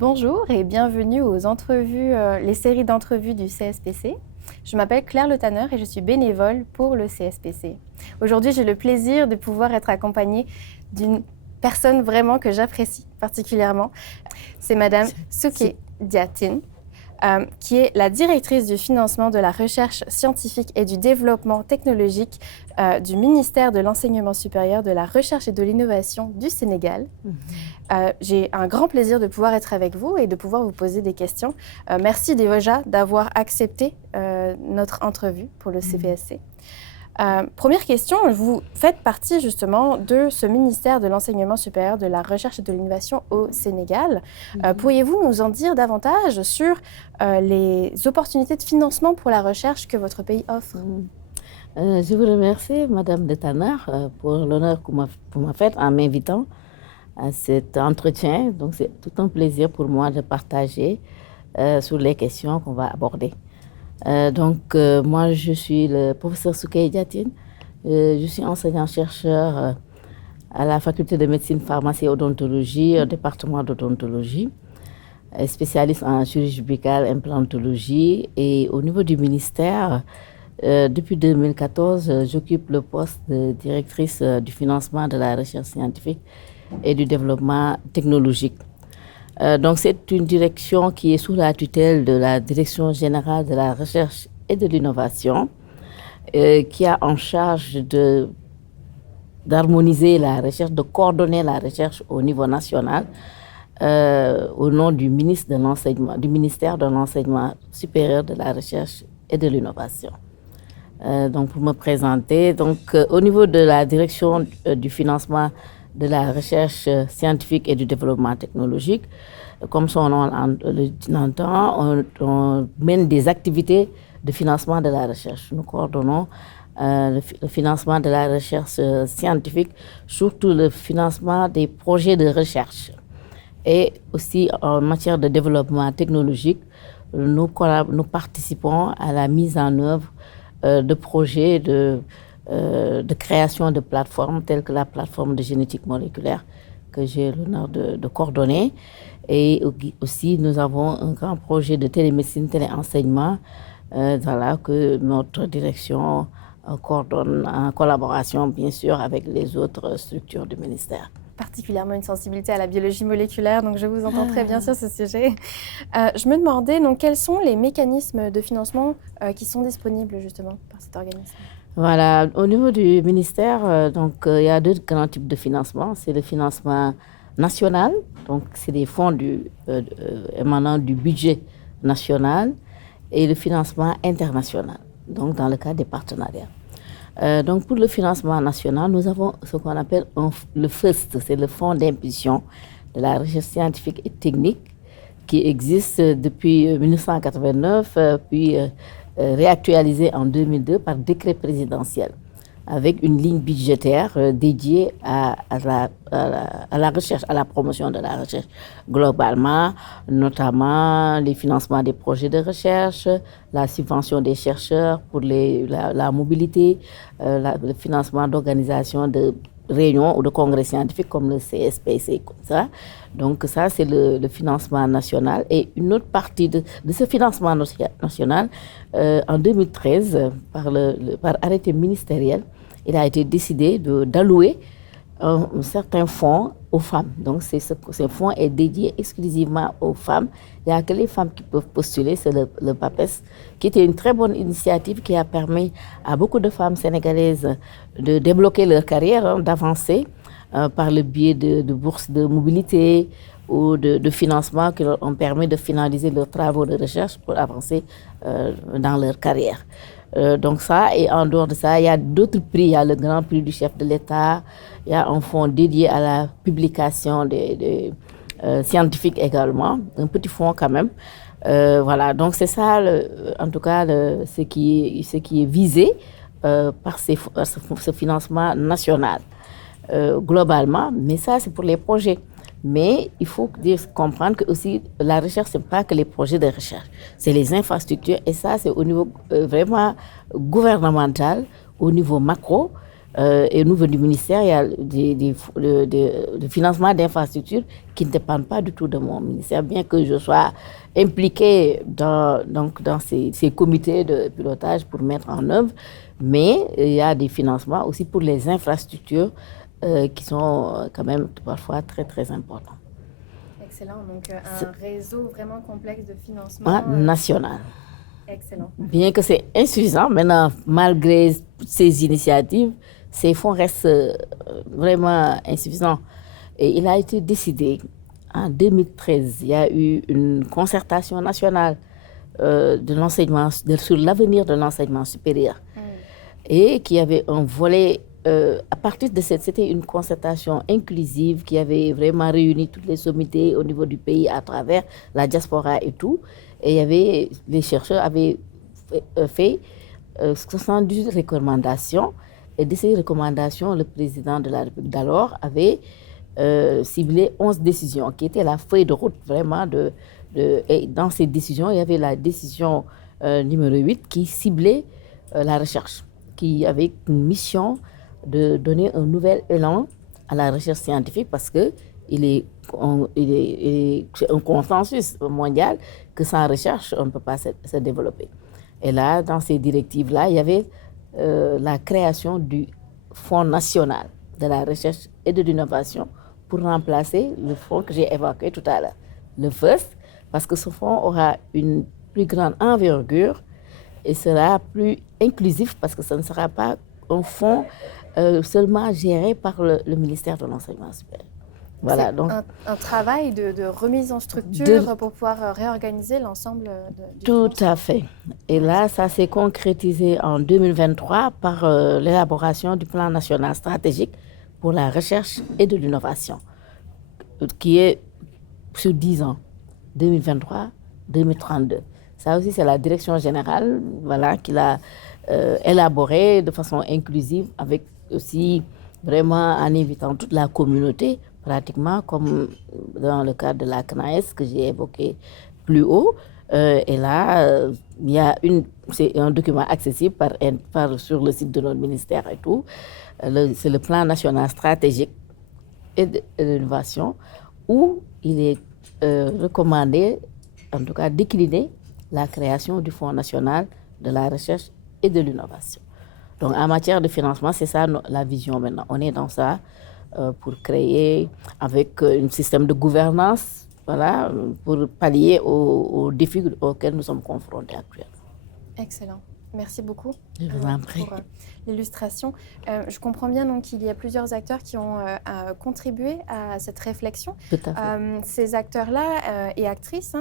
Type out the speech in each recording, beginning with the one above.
Bonjour et bienvenue aux entrevues, les séries d'entrevues du CSPC. Je m'appelle Claire Le Tanner et je suis bénévole pour le CSPC. Aujourd'hui, j'ai le plaisir de pouvoir être accompagnée d'une personne vraiment que j'apprécie particulièrement. C'est Madame Souké Diatine, qui est la directrice du financement de la recherche scientifique et du développement technologique du ministère de l'Enseignement supérieur, de la Recherche et de l'Innovation du Sénégal. J'ai un grand plaisir de pouvoir être avec vous et de pouvoir vous poser des questions. Merci déjà d'avoir accepté notre entrevue pour le CPSC. Première question, vous faites partie justement de ce ministère de l'Enseignement supérieur, de la Recherche et de l'Innovation au Sénégal. Pourriez-vous nous en dire davantage sur les opportunités de financement pour la recherche que votre pays offre? Je vous remercie, Madame de Tanner, pour l'honneur que vous m'avez fait en m'invitant à cet entretien. Donc, c'est tout un plaisir pour moi de partager sur les questions qu'on va aborder. Moi, je suis le professeur Souké Diatine. Je suis enseignant-chercheur à la faculté de médecine, pharmacie et odontologie, au département d'odontologie, spécialiste en chirurgie buccale, implantologie. Et au niveau du ministère, depuis 2014, j'occupe le poste de directrice du financement de la recherche scientifique et du développement technologique. Donc c'est une direction qui est sous la tutelle de la Direction générale de la recherche et de l'innovation, qui a en charge d'harmoniser la recherche, de coordonner la recherche au niveau national, au nom du ministère de l'Enseignement supérieur, de la recherche et de l'innovation. Donc pour me présenter, au niveau de la direction du financement de la recherche scientifique et du développement technologique, comme son nom l'entend, on mène des activités de financement de la recherche. Nous coordonnons le financement de la recherche scientifique, surtout le financement des projets de recherche. Et aussi en matière de développement technologique, nous participons à la mise en œuvre de projets de création de plateformes telles que la plateforme de génétique moléculaire que j'ai l'honneur de coordonner. Et aussi, nous avons un grand projet de télémédecine, téléenseignement, que notre direction coordonne en collaboration, bien sûr, avec les autres structures du ministère. Particulièrement une sensibilité à la biologie moléculaire, donc je vous entends très bien sur ce sujet. Je me demandais donc quels sont les mécanismes de financement qui sont disponibles justement par cet organisme. Voilà, au niveau du ministère, il y a deux grands types de financement. C'est le financement national, donc c'est des fonds émanant du budget national, et le financement international, donc dans le cadre des partenariats. Donc pour le financement national, nous avons ce qu'on appelle le FIRST, c'est le Fonds d'impulsion de la recherche scientifique et technique qui existe depuis 1989, puis réactualisé en 2002 par décret présidentiel, avec une ligne budgétaire dédiée à la recherche, à la promotion de la recherche globalement, notamment les financements des projets de recherche, la subvention des chercheurs pour la mobilité, le financement d'organisations de réunions ou de congrès scientifiques comme le CSPC, comme ça. Donc ça, c'est le financement national. Et une autre partie de ce financement national, en 2013, par arrêté ministériel, il a été décidé d'allouer un certain fonds aux femmes. Donc ce fonds est dédié exclusivement aux femmes. Il n'y a que les femmes qui peuvent postuler, c'est le PAPES, qui était une très bonne initiative qui a permis à beaucoup de femmes sénégalaises de débloquer leur carrière, d'avancer par le biais de bourses de mobilité ou de financement qui leur ont permis de finaliser leurs travaux de recherche pour avancer dans leur carrière. Donc ça, et en dehors de ça, il y a d'autres prix. Il y a le grand prix du chef de l'État, il y a un fonds dédié à la publication des scientifiques également, un petit fonds quand même. Voilà, donc c'est ça, en tout cas, ce qui est visé par ce financement national globalement. Mais ça, c'est pour les projets. Mais il faut comprendre que aussi la recherche, ce n'est pas que les projets de recherche, c'est les infrastructures. Et ça, c'est au niveau vraiment gouvernemental, au niveau macro. Et au niveau du ministère, il y a des financements d'infrastructures qui ne dépendent pas du tout de mon ministère, bien que je sois impliquée dans ces comités de pilotage pour mettre en œuvre. Mais il y a des financements aussi pour les infrastructures qui sont quand même parfois très, très importants. Excellent. Donc, un réseau vraiment complexe de financement. National. Excellent. Bien que c'est insuffisant, maintenant, malgré ces initiatives, ces fonds restent vraiment insuffisants. Et il a été décidé en 2013, il y a eu une concertation nationale de l'enseignement, sur l'avenir de l'enseignement supérieur. Et qui avait un volet, à partir de c'était une concertation inclusive qui avait vraiment réuni toutes les sommités au niveau du pays à travers la diaspora et tout. Et il y avait, les chercheurs avaient fait 78 recommandations. Et de ces recommandations, le président de la République d'alors avait ciblé 11 décisions, qui étaient la feuille de route vraiment et dans ces décisions, il y avait la décision numéro 8 qui ciblait la recherche, qui avait une mission de donner un nouvel élan à la recherche scientifique parce que c'est un consensus mondial que sans recherche, on ne peut pas se développer. Et là, dans ces directives-là, il y avait la création du Fonds national de la recherche et de l'innovation pour remplacer le fonds que j'ai évoqué tout à l'heure, le FIRST, parce que ce fonds aura une plus grande envergure et sera plus inclusif parce que ce ne sera pas un fonds seulement géré par le ministère de l'Enseignement supérieur. Voilà, donc un travail de remise en structure pour pouvoir réorganiser l'ensemble du Tout à fait. Et là, ça s'est concrétisé en 2023 par l'élaboration du plan national stratégique pour la recherche et de l'innovation, qui est sur 10 ans, 2023-2032. Ça aussi, c'est la direction générale qui l'a élaboré de façon inclusive, avec aussi vraiment en invitant toute la communauté, pratiquement comme dans le cadre de la CNAES que j'ai évoqué plus haut. Et là, c'est un document accessible sur le site de notre ministère et tout. C'est le plan national stratégique et de l'innovation où il est recommandé, en tout cas décliner, la création du Fonds national de la recherche et de l'innovation. Donc en matière de financement, c'est ça la vision maintenant. On est dans ça pour créer avec un système de gouvernance, pour pallier aux défis auxquels nous sommes confrontés actuellement. Excellent. Merci beaucoup pour l'illustration. Je comprends bien donc qu'il y a plusieurs acteurs qui ont contribué à cette réflexion. Tout à fait. Ces acteurs-là et actrices,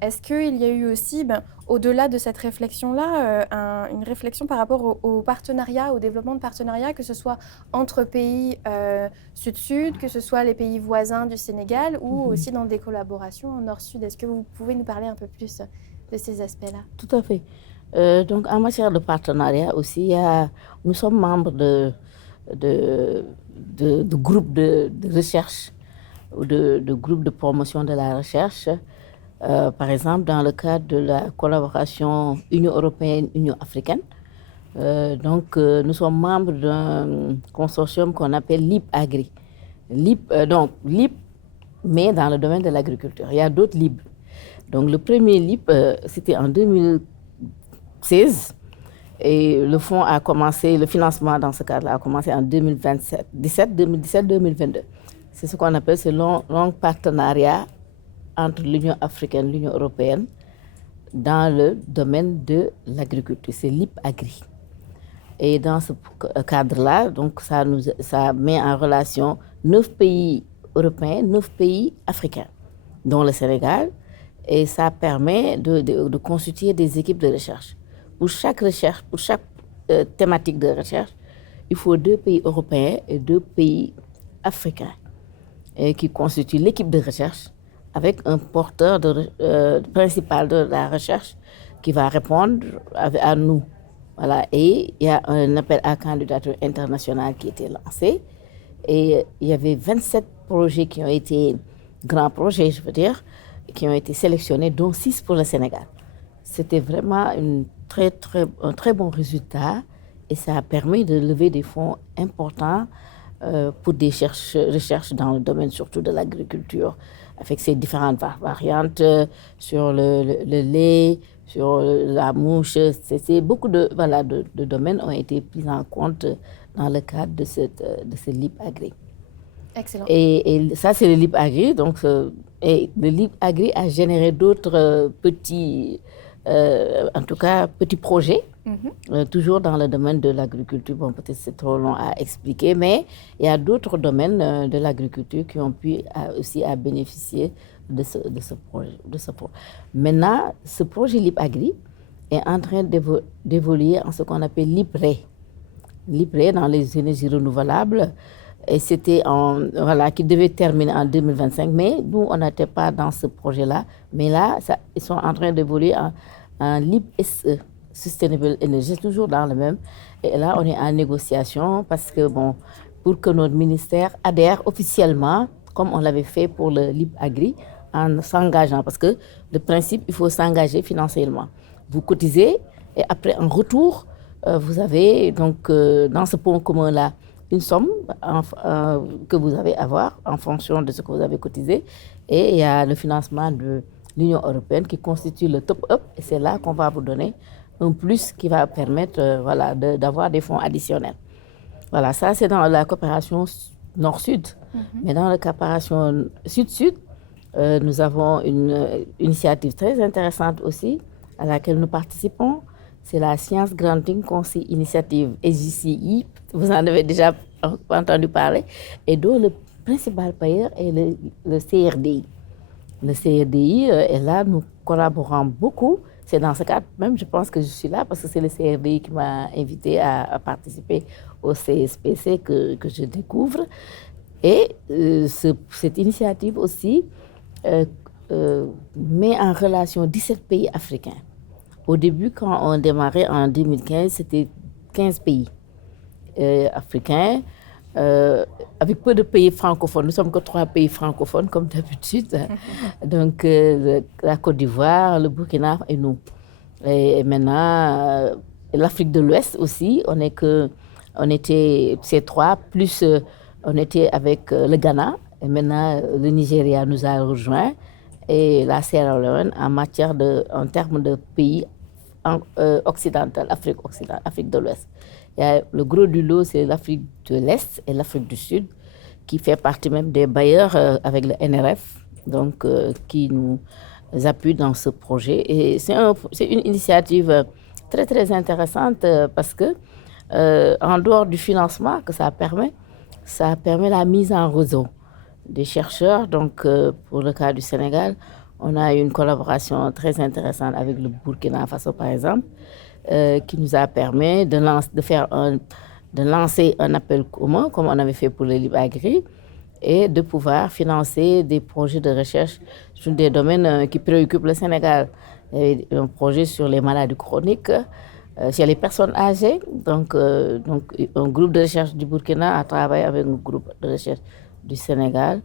est-ce qu'il y a eu aussi, au-delà de cette réflexion-là, une réflexion par rapport au partenariat, au développement de partenariats, que ce soit entre pays sud-sud, que ce soit les pays voisins du Sénégal ou aussi dans des collaborations nord-sud? Est-ce que vous pouvez nous parler un peu plus de ces aspects-là? Tout à fait. Donc, en matière de partenariat aussi, nous sommes membres de groupes de recherche ou de groupes de promotion de la recherche. Par exemple, dans le cadre de la collaboration Union européenne-Union africaine. Nous sommes membres d'un consortium qu'on appelle LIP-Agri. LIP, mais dans le domaine de l'agriculture. Il y a d'autres LIP. Donc, le premier LIP, c'était en 2016 et le fonds a commencé, le financement dans ce cadre-là a commencé en 2017-2022. C'est ce qu'on appelle ce long partenariat entre l'Union africaine et l'Union européenne dans le domaine de l'agriculture. C'est LIP-Agri. Et dans ce cadre-là, donc ça met en relation 9 pays européens, 9 pays africains, dont le Sénégal, et ça permet de constituer des équipes de recherche. Pour chaque recherche, pour chaque thématique de recherche, il faut 2 pays européens et 2 pays africains qui constituent l'équipe de recherche avec un porteur principal de la recherche qui va répondre à nous. Voilà. Et il y a un appel à candidature internationale qui a été lancé. Et il y avait 27 projets qui ont été, grands projets, je veux dire, qui ont été sélectionnés, dont 6 pour le Sénégal. C'était vraiment un très bon résultat et ça a permis de lever des fonds importants pour des recherches dans le domaine surtout de l'agriculture, avec ces différentes variantes sur le lait, sur la mouche. Beaucoup de domaines ont été pris en compte dans le cadre de ce LIP Agri. Excellent. Et ça, c'est le LIP Agri. Donc, et le LIP Agri a généré d'autres petits projets, toujours dans le domaine de l'agriculture. Bon, peut-être c'est trop long à expliquer, mais il y a d'autres domaines de l'agriculture qui ont pu aussi bénéficier de ce projet. Maintenant, ce projet LIP Agri est en train d'évoluer en ce qu'on appelle LIP-RE. LIP-RE dans les énergies renouvelables. Et c'était qui devait terminer en 2025, mais nous, on n'était pas dans ce projet-là. Mais là, ils sont en train d'évoluer en LIP-SE, Sustainable Energy, toujours dans le même. Et là, on est en négociation parce que, pour que notre ministère adhère officiellement, comme on l'avait fait pour le LIP Agri, en s'engageant. Parce que le principe, il faut s'engager financièrement. Vous cotisez et après, en retour, vous avez donc dans ce pont commun-là, une somme que vous avez à avoir en fonction de ce que vous avez cotisé. Et il y a le financement de l'Union européenne qui constitue le top-up. Et c'est là qu'on va vous donner un plus qui va permettre d'avoir des fonds additionnels. Voilà, ça c'est dans la coopération nord-sud. Mais dans la coopération sud-sud, nous avons une initiative très intéressante aussi à laquelle nous participons. C'est la Science Granting Council Initiative, SGCI. Vous en avez déjà entendu parler. Et dont le principal payeur est le CRDI. Le CRDI, et là, nous collaborons beaucoup. C'est dans ce cadre même, je pense que je suis là parce que c'est le CRDI qui m'a invité à participer au CSPC que je découvre. Et cette initiative aussi met en relation 17 pays africains. Au début, quand on démarrait en 2015, c'était 15 pays africains, avec peu de pays francophones. Nous sommes que 3 pays francophones, comme d'habitude. Donc, la Côte d'Ivoire, le Burkina et nous. Et maintenant, l'Afrique de l'Ouest aussi, on était ces 3, plus on était avec le Ghana. Et maintenant, le Nigeria nous a rejoints. Et la Sierra Leone en termes de pays occidentale, Afrique de l'Ouest. Et le gros du lot, c'est l'Afrique de l'Est et l'Afrique du Sud, qui fait partie même des bailleurs avec le NRF, donc qui nous appuient dans ce projet. Et c'est une initiative très, très intéressante parce que, en dehors du financement que ça permet la mise en réseau des chercheurs. Donc, pour le cas du Sénégal, on a une collaboration très intéressante avec le Burkina Faso, par exemple, qui nous a permis de lancer un appel commun, comme on avait fait pour le LIP Agri, et de pouvoir financer des projets de recherche sur des domaines qui préoccupent le Sénégal. Un projet sur les maladies chroniques, chez les personnes âgées. Donc, un groupe de recherche du Burkina a travaillé avec un groupe de recherche du Sénégal.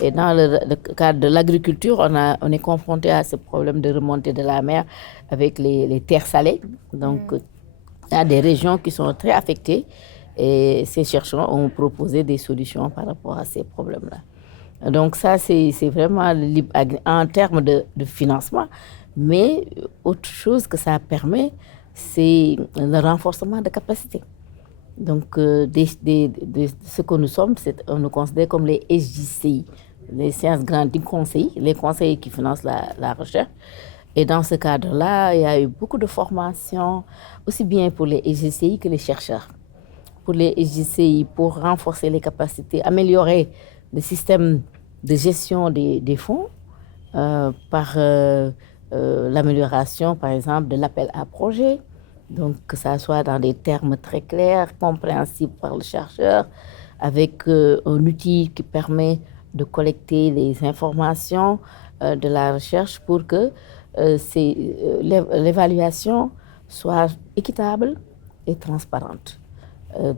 Et dans le cadre de l'agriculture, on est confronté à ce problème de remontée de la mer avec les terres salées. Donc, il y a des régions qui sont très affectées et ces chercheurs ont proposé des solutions par rapport à ces problèmes-là. Donc, ça, c'est vraiment en termes de financement. Mais autre chose que ça permet, c'est le renforcement de capacités. Donc, ce que nous sommes, on nous considère comme les SJCI, les Sciences Granting Conseils, les conseillers qui financent la recherche. Et dans ce cadre-là, il y a eu beaucoup de formations, aussi bien pour les SJCI que les chercheurs. Pour les SJCI, pour renforcer les capacités, améliorer le système de gestion des fonds par l'amélioration, par exemple, de l'appel à projet. Donc, que ça soit dans des termes très clairs, compréhensibles par le chercheur, avec un outil qui permet de collecter les informations de la recherche pour que l'évaluation soit équitable et transparente.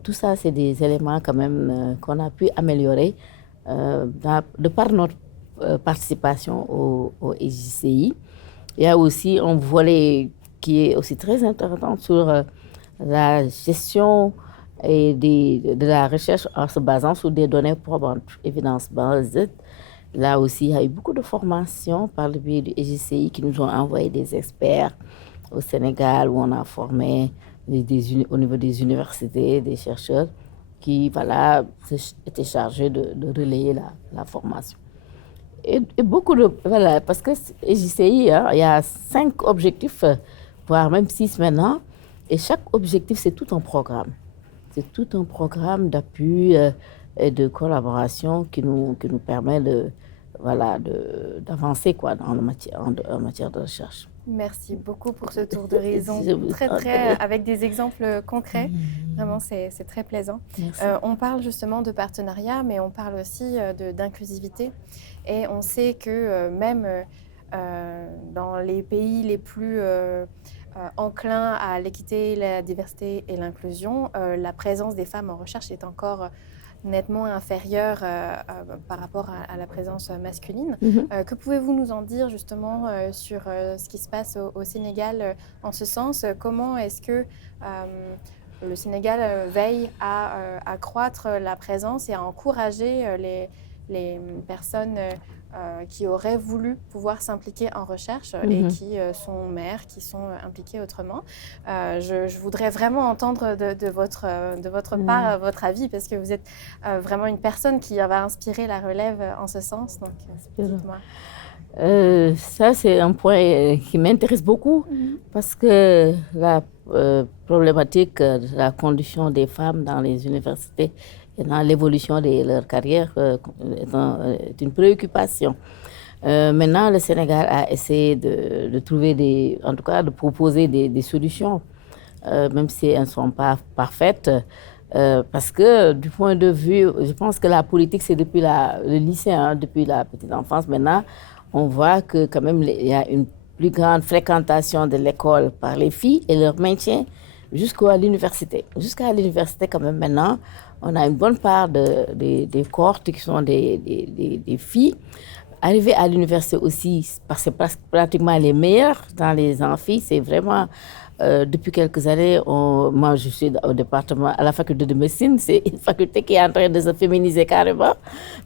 Tout ça, c'est des éléments quand même qu'on a pu améliorer de par notre participation au SJCI. Il y a aussi un volet qui est aussi très intéressant sur la gestion et de la recherche en se basant sur des données probantes, évidence-basées. Là aussi, il y a eu beaucoup de formations par le biais du EGCI qui nous ont envoyé des experts au Sénégal où on a formé au niveau des universités, des chercheurs qui voilà, étaient chargés de relayer la formation. Et beaucoup de... Voilà, parce que EGCI, hein, il y a 5 objectifs, voire même 6 maintenant, et chaque objectif, c'est tout un programme. C'est tout un programme d'appui et de collaboration qui nous permet voilà, d'avancer quoi, en matière de recherche. Merci beaucoup pour ce tour d'horizon avec des exemples concrets. Vraiment, c'est très plaisant. On parle justement de partenariat, mais on parle aussi d'inclusivité. Et on sait que même dans les pays les plus enclins à l'équité, la diversité et l'inclusion, la présence des femmes en recherche est encore nettement inférieure par rapport à la présence masculine. Que pouvez-vous nous en dire justement sur ce qui se passe au Sénégal en ce sens? Comment est-ce que le Sénégal veille à accroître la présence et à encourager les personnes qui auraient voulu pouvoir s'impliquer en recherche et qui sont mères, qui sont impliquées autrement. Je voudrais vraiment entendre de votre part votre avis, parce que vous êtes vraiment une personne qui va inspirer la relève en ce sens. Donc, dites-moi. Ça, c'est un point qui m'intéresse beaucoup, parce que la problématique de la condition des femmes dans les universités et dans l'évolution de leur carrière est une préoccupation. Maintenant, le Sénégal a essayé de trouver en tout cas de proposer des solutions, même si elles ne sont pas parfaites, parce que du point de vue, je pense que la politique, c'est depuis le lycée, hein, depuis la petite enfance. Maintenant, on voit que quand même, il y a une plus grande fréquentation de l'école par les filles et leur maintien jusqu'à l'université. Jusqu'à l'université, quand même, maintenant, on a une bonne part des cohortes qui sont des filles. Arriver à l'université aussi, parce que c'est pratiquement les meilleurs dans les amphis, c'est vraiment... depuis quelques années, moi je suis au département, à la faculté de médecine, c'est une faculté qui est en train de se féminiser carrément.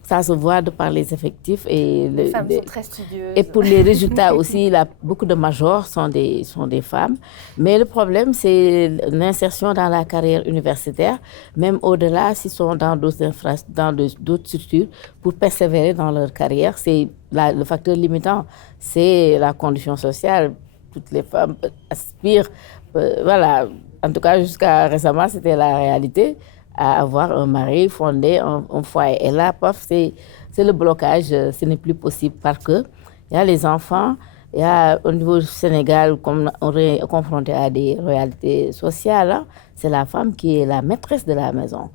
Ça se voit de par les effectifs. Et les femmes sont très studieuses. Et pour les résultats aussi, beaucoup de majors sont des femmes. Mais le problème, c'est l'insertion dans la carrière universitaire, même au-delà, s'ils sont dans d'autres structures, pour persévérer dans leur carrière, c'est le facteur limitant, c'est la condition sociale. Toutes les femmes aspirent, voilà, en tout cas jusqu'à récemment, c'était la réalité, à avoir un mari, fonder un foyer. Et là, paf, c'est le blocage, ce n'est plus possible parce que il y a les enfants, il y a au niveau du Sénégal, comme on est confronté à des réalités sociales, hein, c'est la femme qui est la maîtresse de la maison.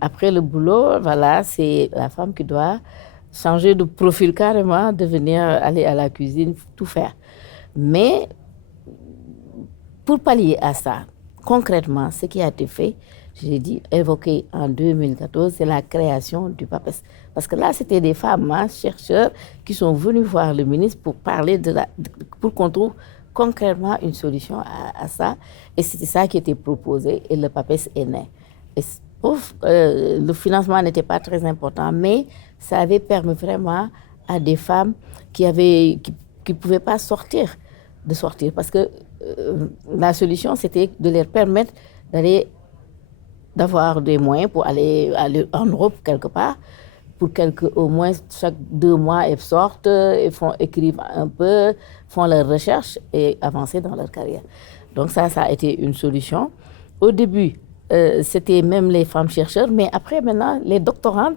Après le boulot, voilà, c'est la femme qui doit changer de profil carrément, aller à la cuisine, tout faire. Mais pour pallier à ça, concrètement, ce qui a été fait, je l'ai dit, évoqué en 2014, c'est la création du PAPES. Parce que là, c'était des femmes, hein, chercheurs, qui sont venus voir le ministre pour parler pour qu'on trouve concrètement une solution à ça. Et c'était ça qui était proposé et le PAPES est né. Et, le financement n'était pas très important, mais ça avait permis vraiment à des femmes qui ne pouvaient pas sortir. Parce que la solution, c'était de leur permettre d'avoir des moyens pour aller en Europe quelque part, pour au moins chaque 2 mois, elles sortent, écrivent un peu, font leurs recherches et avancent dans leur carrière. Donc ça a été une solution. Au début, c'était même les femmes chercheurs, mais après maintenant, les doctorantes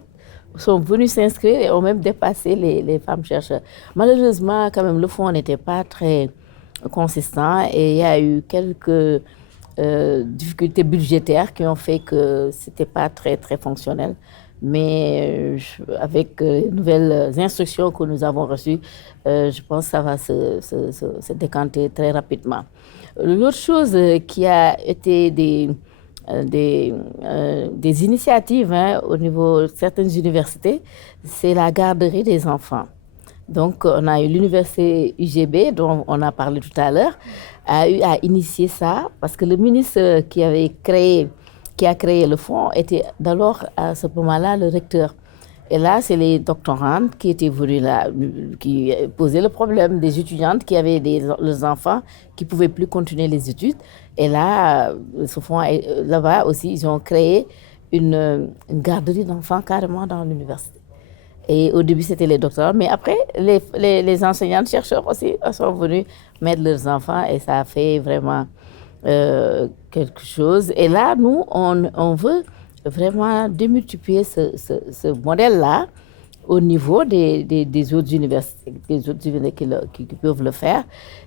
sont venues s'inscrire et ont même dépassé les femmes chercheurs. Malheureusement, quand même, le fonds n'était pas très consistant et il y a eu quelques difficultés budgétaires qui ont fait que ce n'était pas très, très fonctionnel. Mais avec les nouvelles instructions que nous avons reçues, je pense que ça va se décanter très rapidement. L'autre chose qui a été des initiatives, hein, au niveau de certaines universités, c'est la garderie des enfants. Donc, on a eu l'université UGB, dont on a parlé tout à l'heure, a eu à initier ça, parce que le ministre qui a créé le fonds était d'alors, à ce moment-là, le recteur. Et là, c'est les doctorantes qui étaient venues là, qui posaient le problème des étudiantes qui avaient leurs enfants qui ne pouvaient plus continuer les études. Et là, ce fonds, là-bas aussi, ils ont créé une garderie d'enfants carrément dans l'université. Et au début, c'était les doctorants, mais après, les enseignantes, chercheurs aussi sont venus mettre leurs enfants et ça a fait vraiment quelque chose. Et là, nous, on veut vraiment démultiplier ce modèle-là au niveau des autres universités, qui peuvent le faire.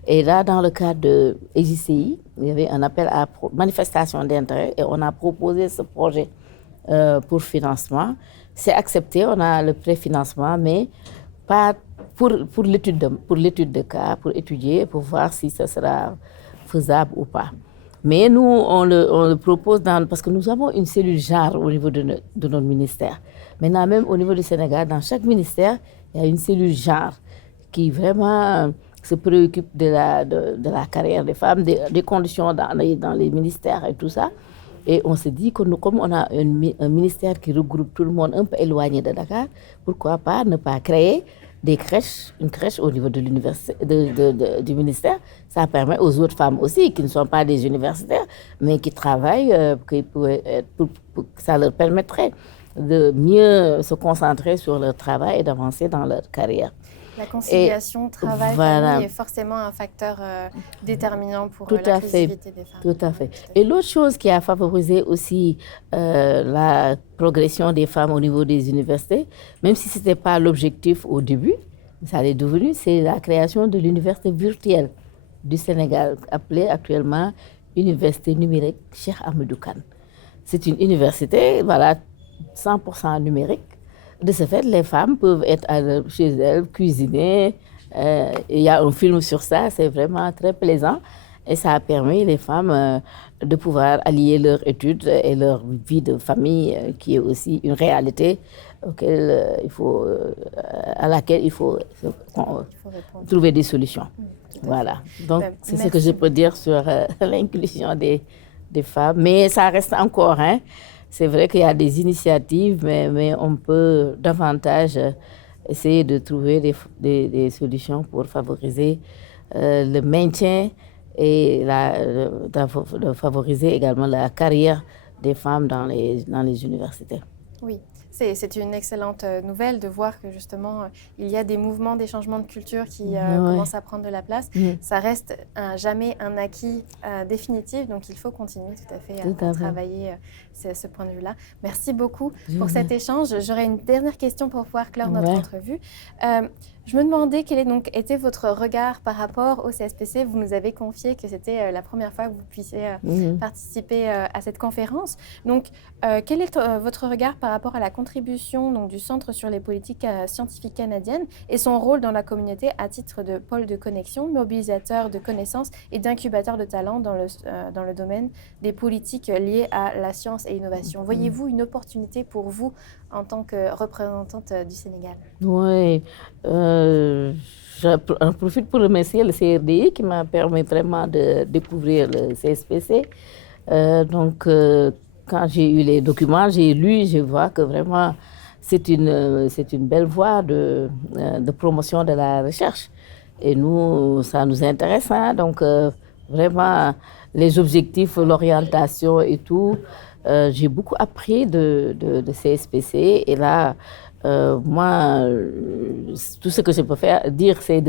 Et là, dans le cadre de EJCI, il y avait un appel à manifestation d'intérêt et on a proposé ce projet pour financement. C'est accepté, on a le préfinancement, mais pas pour l'étude de cas, pour étudier, pour voir si ça sera faisable ou pas. Mais nous, on le propose parce que nous avons une cellule genre au niveau de notre ministère. Maintenant, même au niveau du Sénégal, dans chaque ministère, il y a une cellule genre qui vraiment se préoccupe de la carrière des femmes, des conditions dans les ministères et tout ça. Et on se dit que nous, comme on a un ministère qui regroupe tout le monde un peu éloigné de Dakar, pourquoi pas ne pas créer une crèche au niveau de l'université, du ministère. Ça permet aux autres femmes aussi, qui ne sont pas des universitaires, mais qui travaillent, ça leur permettrait de mieux se concentrer sur leur travail et d'avancer dans leur carrière. La conciliation travail-famille est forcément un facteur déterminant pour l'inclusivité des femmes. Tout à fait. Et l'autre chose qui a favorisé aussi la progression des femmes au niveau des universités, même si ce n'était pas l'objectif au début, ça l'est devenu, c'est la création de l'université virtuelle du Sénégal, appelée actuellement Université numérique Cheikh Ahmadou Kane. C'est une université, 100% numérique. De ce fait, les femmes peuvent être chez elles, cuisiner. Il y a un film sur ça, c'est vraiment très plaisant. Et ça a permis les femmes de pouvoir allier leurs études et leur vie de famille, qui est aussi une réalité à laquelle il faut trouver des solutions. Voilà. Donc, c'est ce que je peux dire sur l'inclusion des femmes. Mais ça reste encore, c'est vrai qu'il y a des initiatives, mais on peut davantage essayer de trouver des solutions pour favoriser le maintien et de favoriser également la carrière des femmes dans les universités. Oui. C'est une excellente nouvelle de voir que justement il y a des mouvements, des changements de culture qui commencent à prendre de la place. Ça reste jamais un acquis définitif, donc il faut continuer tout à fait à travailler ce point de vue-là. Merci beaucoup pour cet échange. J'aurais une dernière question pour pouvoir clore notre entrevue. Je me demandais quel était votre regard par rapport au CSPC. Vous nous avez confié que c'était la première fois que vous puissiez participer à cette conférence. Donc, quel est votre regard par rapport à la contribution du Centre sur les politiques scientifiques canadiennes et son rôle dans la communauté à titre de pôle de connexion, mobilisateur de connaissances et d'incubateur de talents dans le domaine des politiques liées à la science et l'innovation? Voyez-vous une opportunité pour vous en tant que représentante du Sénégal? Oui, j'en profite pour remercier le CRDI qui m'a permis vraiment de découvrir le CSPC. Quand j'ai eu les documents, j'ai lu, je vois que vraiment c'est une belle voie de promotion de la recherche. Et nous, ça nous intéresse. Donc, vraiment, les objectifs, l'orientation et tout, j'ai beaucoup appris de CSPC. Et là, moi, tout ce que je peux dire, c'est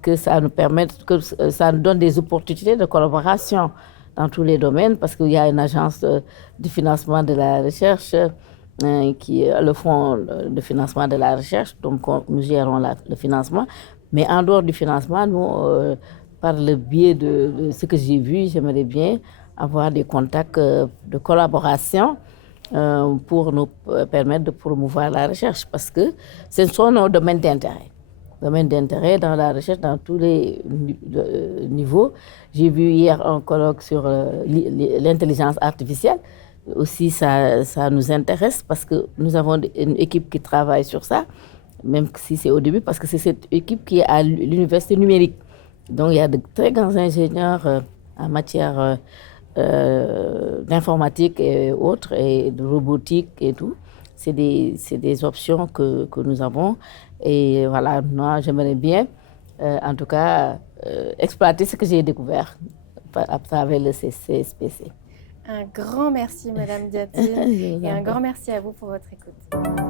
que ça nous permette, que ça nous donne des opportunités de collaboration dans tous les domaines, parce qu'il y a une agence de financement de la recherche qui est le fonds de financement de la recherche, donc nous gérons le financement. Mais en dehors du financement, nous, par le biais de ce que j'ai vu, j'aimerais bien avoir des contacts de collaboration pour nous permettre de promouvoir la recherche, parce que ce sont nos domaines d'intérêt. Domaines d'intérêt dans la recherche, dans tous les niveaux. J'ai vu hier un colloque sur l'intelligence artificielle. Aussi, ça nous intéresse parce que nous avons une équipe qui travaille sur ça. même si c'est au début, parce que c'est cette équipe qui est à l'université numérique. Donc, il y a de très grands ingénieurs en matière d'informatique et autres, et de robotique et tout. C'est des options que nous avons. Et voilà, moi, j'aimerais bien, en tout cas, exploiter ce que j'ai découvert à travers le CSPC. Un grand merci, Madame Diatine, et un grand merci à vous pour votre écoute.